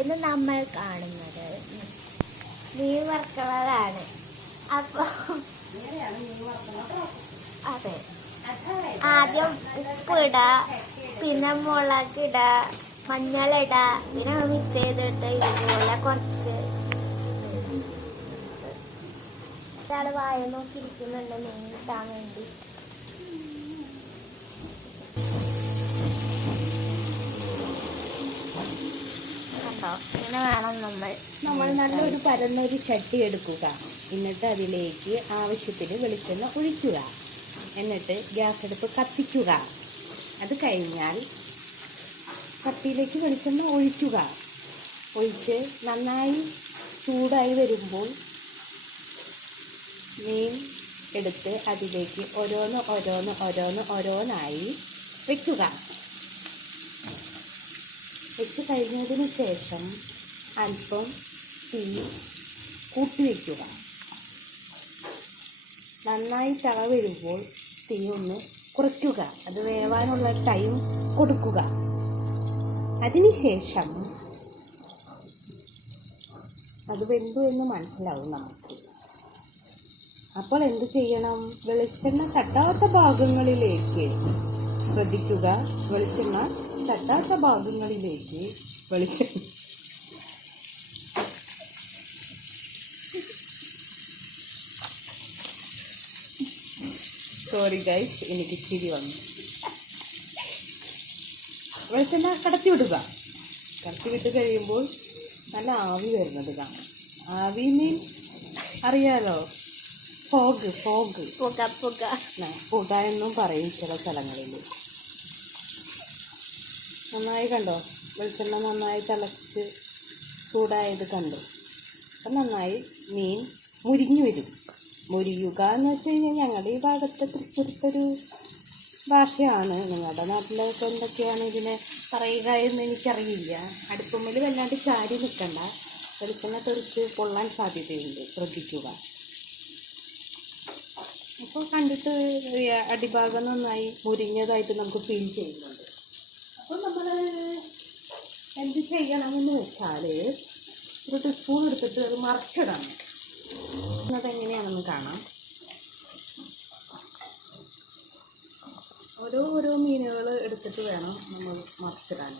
ഇന്ന് നമ്മൾ കാണുന്നത് മീൻ വറുക്കുന്നതാണ്. അപ്പോൾ അതെ, ആദ്യം ഉപ്പിടുക, പിന്നെ മുളകിടുക, മഞ്ഞളിടുക, പിന്നെ മിക്സ് ചെയ്തിട്ട് ഇതുപോലെ കുറച്ച് ഒരാൾ വായ നോക്കിയിരിക്കുന്നുണ്ട് മീൻ കിട്ടാൻ വേണ്ടി. ഇങ്ങനെ വേണം നമ്മൾ നല്ലൊരു പരന്നൊരു ചട്ടി എടുക്കുക. എന്നിട്ട് അതിലേക്ക് ആവശ്യത്തിന് വെളിച്ചെണ്ണ ഒഴിക്കുക. എന്നിട്ട് ഗ്യാസ് അടുപ്പ് കത്തിക്കുക. അത് കഴിഞ്ഞാൽ ചട്ടിയിലേക്ക് വെളിച്ചെണ്ണ ഒഴിക്കുക. ഒഴിച്ച് നന്നായി ചൂടായി വരുമ്പോൾ മീൻ എടുത്ത് അതിലേക്ക് ഓരോന്നായി വയ്ക്കുക. വെച്ച് കഴിഞ്ഞതിന് ശേഷം അല്പം തീ കൂട്ടി വയ്ക്കുക. നന്നായി തള വരുമ്പോൾ തീ ഒന്ന് കുറയ്ക്കുക. അത് വേവാനുള്ള ടൈം കൊടുക്കുക. അതിനുശേഷം അത് വെന്തു എന്ന് മനസ്സിലാവും നമുക്ക്. അപ്പോൾ എന്ത് ചെയ്യണം? വെളിച്ചെണ്ണ തട്ടാത്ത ഭാഗങ്ങളിലേക്ക് ശ്രദ്ധിക്കുക. വെളിച്ചെണ്ണ തട്ടാത്ത ഭാഗങ്ങളിലേക്ക് വെളിച്ചെണ്ണ സോറി ഗൈസ്, എനിക്ക് ചിരി വന്നു. വെളിച്ചെണ്ണ കടത്തി വിടുക. കടത്തി വിട്ട് കഴിയുമ്പോൾ നല്ല ആവി വരുന്നത് കാണാം. ആവി മീൻസ് അറിയാലോ, പുക എന്നും പറയും ചില സ്ഥലങ്ങളിൽ. നന്നായി കണ്ടോ, വെളിച്ചെണ്ണ നന്നായി തിളച്ച് ചൂടായത് കണ്ടു. അപ്പം നന്നായി മീൻ മുരിഞ്ഞു വരും. മുരിയുക എന്ന് വെച്ച് കഴിഞ്ഞാൽ ഞങ്ങളുടെ ഈ ഭാഗത്തെ തൃശ്ശൂരത്തൊരു ഭാഷയാണ്. നിങ്ങളുടെ നാട്ടിലൊക്കെ എന്തൊക്കെയാണ് ഇതിനെ പറയുക എന്ന് എനിക്കറിയില്ല. അടുപ്പുമ്മൽ വല്ലാണ്ട് ചാരി നിൽക്കണ്ട. വെളിച്ചെണ്ണ തെറിച്ച് പൊള്ളാൻ സാധ്യതയുണ്ട്, ശ്രദ്ധിക്കുക. അപ്പോൾ കണ്ടിട്ട് അടിഭാഗം നന്നായി മുരിഞ്ഞതായിട്ട് നമുക്ക് ഫീൽ ചെയ്യുന്നുണ്ട്. അപ്പോൾ നമ്മൾ എന്ത് ചെയ്യണമെന്ന് വെച്ചാൽ ഒരു ടീസ്പൂൺ എടുത്തിട്ട് അത് മറിച്ചിടണം. അതെങ്ങനെയാണെന്ന് കാണാം. ഓരോ മീനുകൾ എടുത്തിട്ട് വേണം നമ്മൾ മറിച്ചിടാൻ.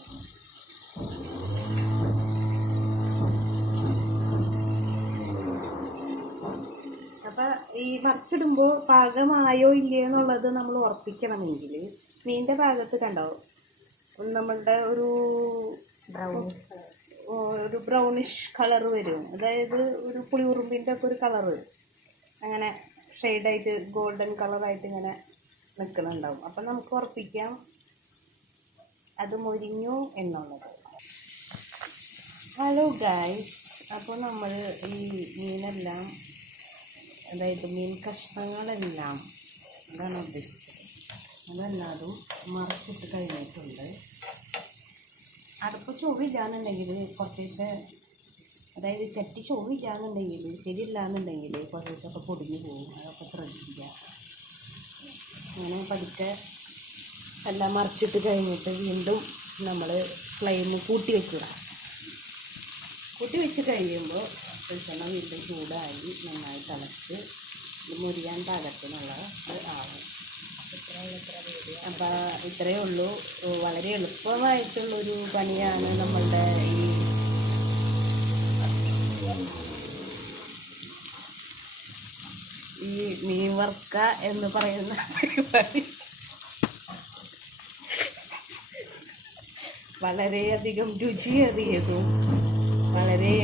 അപ്പം ഈ മറിച്ചിടുമ്പോൾ പാകമായോ ഇല്ലയോ എന്നുള്ളത് നമ്മൾ ഉറപ്പിക്കണമെങ്കിൽ മീനിൻ്റെ ഭാഗത്ത് കണ്ടോ നമ്മളുടെ ഒരു ബ്രൗണിഷ് കളർ വരും. അതായത് ഒരു പുളിയുറുമ്പിൻ്റെ ഒക്കെ ഒരു കളറ് അങ്ങനെ ഷെയ്ഡായിട്ട് ഗോൾഡൻ കളറായിട്ട് ഇങ്ങനെ നിൽക്കുന്നുണ്ടാവും. അപ്പം നമുക്ക് ഉറപ്പിക്കാം അത് മൊരിഞ്ഞു എന്നുള്ളത്. ഹലോ ഗൈസ്, അപ്പോൾ നമ്മൾ ഈ മീനെല്ലാം, അതായത് മീൻ കഷ്ണങ്ങളെല്ലാം, അതാണ് ഉദ്ദേശിച്ചത്, അതെല്ലാതും മറിച്ചിട്ട് കഴിഞ്ഞിട്ടുണ്ട്. അടുപ്പ് ചൊവ്വില്ലാന്നുണ്ടെങ്കിൽ കുറച്ച്, അതായത് ചട്ടി ചൊവ്വില്ലാന്നുണ്ടെങ്കിൽ, ശരിയില്ലാന്നുണ്ടെങ്കിൽ കുറച്ചൊക്കെ പൊടിഞ്ഞു പോകും. അതൊക്കെ ശ്രദ്ധിക്കുക. അങ്ങനെ പതുക്കെ എല്ലാം മറിച്ചിട്ട് കഴിഞ്ഞിട്ട് വീണ്ടും നമ്മൾ ഫ്ലെയിം കൂട്ടി വയ്ക്കുക. കൂട്ടി വെച്ച് കഴിയുമ്പോൾ വെളിച്ചെണ്ണ വീണ്ടും ചൂടായി നന്നായി തിളച്ച് മുരിയാൻ പാകത്തിനുള്ള ആവും. അപ്പം ഇത്രയേ ഉള്ളൂ. വളരെ എളുപ്പമായിട്ടുള്ളൊരു പണിയാണ് നമ്മളുടെ ഈ മീൻ വറുക്ക എന്ന് പറയുന്ന പരിപാടി. വളരെയധികം രുചിയേറിയതും വളരെ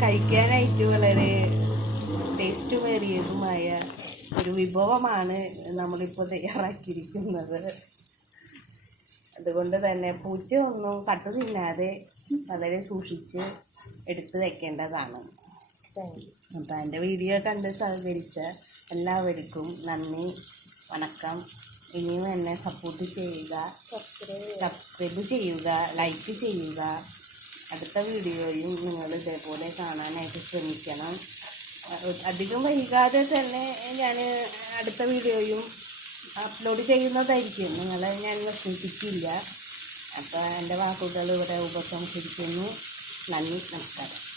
കഴിക്കാനായിട്ട് വളരെ ടേസ്റ്റുമേറിയതുമായ ഒരു വിഭവമാണ് നമ്മളിപ്പോൾ തയ്യാറാക്കിയിരിക്കുന്നത്. അതുകൊണ്ട് തന്നെ പൂച്ച ഒന്നും കട്ടു തിന്നാതെ വളരെ സൂക്ഷിച്ച് എടുത്ത് വയ്ക്കേണ്ടതാണ്. അപ്പം എൻ്റെ വീഡിയോ കണ്ട് സഹകരിച്ച എല്ലാവർക്കും നന്ദി, വണക്കം. ഇനിയും എന്നെ സപ്പോർട്ട് ചെയ്യുക, സബ്സ്ക്രൈബ് ചെയ്യുക, ലൈക്ക് ചെയ്യുക. അടുത്ത വീഡിയോയും നിങ്ങൾ ഇതേപോലെ കാണാനായിട്ട് ശ്രമിക്കണം. അധികം വൈകാതെ തന്നെ ഞാൻ അടുത്ത വീഡിയോയും അപ്ലോഡ് ചെയ്യുന്നതായിരിക്കും. നിങ്ങളെ ഞാൻ വിശ്വസിക്കില്ല. അപ്പോൾ എൻ്റെ വാക്കുകൾ ഇവിടെ ഉപസംഹരിക്കുന്നു. നന്ദി, നമസ്കാരം.